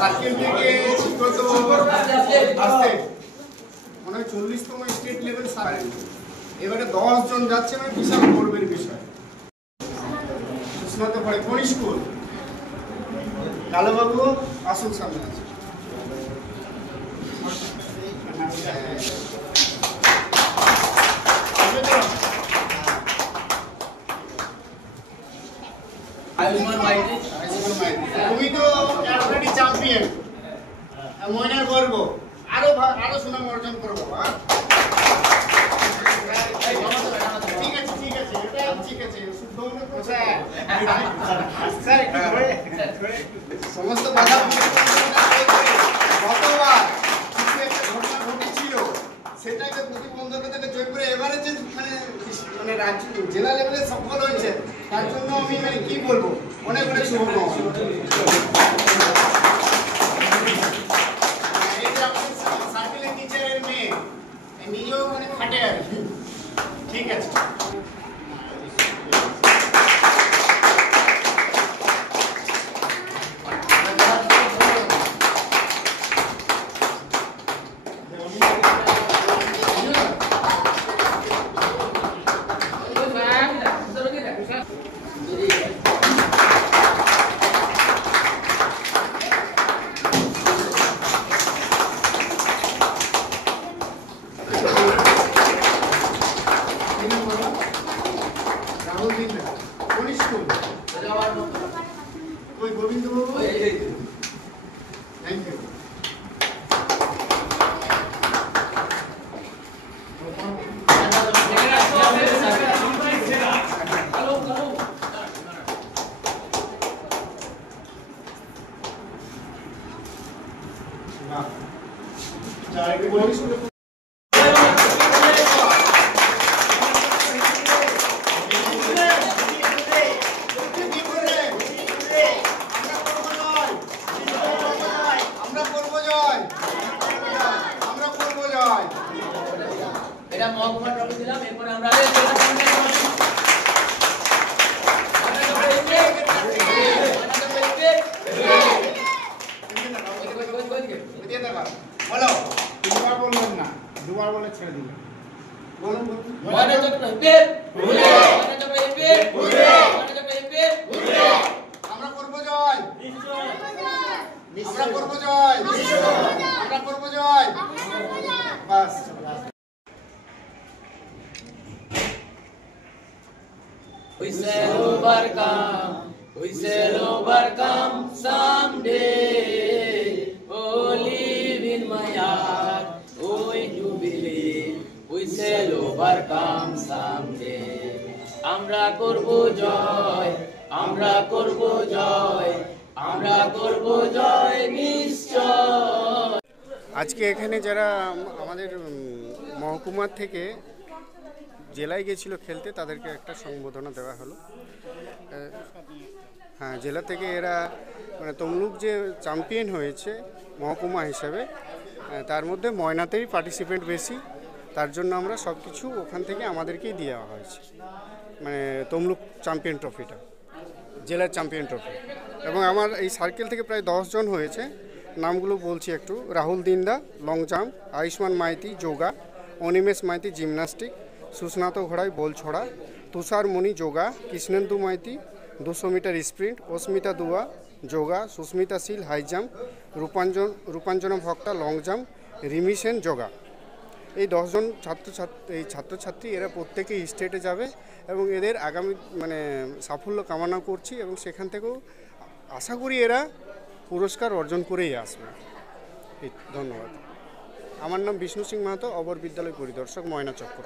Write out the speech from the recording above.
Circle থেকে বিগত আসতে মনে হয় 40তম স্টেট লেভেল সার্কেল, এবারে 10 জন যাচ্ছে, মানে বিশাল গর্বের বিষয়। সুস্নাত পড়ে কোন স্কুল? কালোবাবু আসুন সামনে আছে। তুমি তো অলরেডি চ্যাম্পিয়ন, ময়নার গর্ব, আরো সুনাম অর্জন করবো। ঠিক আছে ঠিক আছে, এটা ঠিক আছে। সমস্ত বাধা গতবার কিছু একটা ঘটনা ঘটেছিল, সেটাকে প্রতিবন্ধকতাকে জয় করে এবারে যে মানে রাজ্য জেলা লেভেলে সফল হয়েছে, তার জন্য আমি মানে কি বলবো, অনেক অনেক শুভকামনা। সার্কেলের টিচারের মেয়ে নিজেও মানে খাটে আর কি। ঠিক আছে, রাহুল দিন্দা কোন স্কুল? ওই গোবিন্দ বাবু, থ্যাংক ইউ। এটা মহকুমা ট্রফি দিলাম, এরপরে আমরা বলো, দুবার বলবেন না, দুবার বলে ছেড়ে দিবেন। বলুন আমরা করবো জয়, আমরা করবো জয়, আমরা করবো জয়। বাস We shall overcome, we shall overcome someday. Oh, live in my heart, oh, you believe, we shall overcome someday. আমরা করব জয়, আমরা করব জয়, আমরা করব জয় নিশ্চয়। আজকে এখানে যারা আমাদের মহকুমার থেকে জেলায় গেছিল খেলতে, তাদেরকে একটা সংবর্ধনা দেওয়া হলো। হ্যাঁ, জেলা থেকে এরা মানে তমলুক যে চ্যাম্পিয়ন হয়েছে মহকুমা হিসাবে, তার মধ্যে ময়নাতেই পার্টিসিপেন্ট বেশি, তার জন্য আমরা সব কিছু ওখান থেকে আমাদেরকেই দেওয়া হয়েছে, মানে তমলুক চ্যাম্পিয়ন ট্রফিটা, জেলার চ্যাম্পিয়ন ট্রফি। এবং আমার এই সার্কেল থেকে প্রায় 10 জন হয়েছে, নামগুলো বলছি একটু। Rahul Dinda long jump, Ayushman Maiti yoga, Animesh Maiti gymnastic, Susnata ঘোড়াই বল ছড়া, Tushar Moni yoga, Krishnendu Maiti 200 metre sprint, Asmita Dua yoga, Susmita Shil high jump, Rupanjana Bhakta long jump, Rimi Sen yoga. এই 10 জন ছাত্রছাত্রী এরা প্রত্যেকেই স্টেটে যাবে এবং এদের আগামী মানে সাফল্য কামনা করছি, এবং সেখান থেকেও আশা করি এরা পুরস্কার অর্জন করেই আসবে। ধন্যবাদ। আমার নাম বিষ্ণু সিং মাহাতো, অবর বিদ্যালয় পরিদর্শক, ময়না চক্র।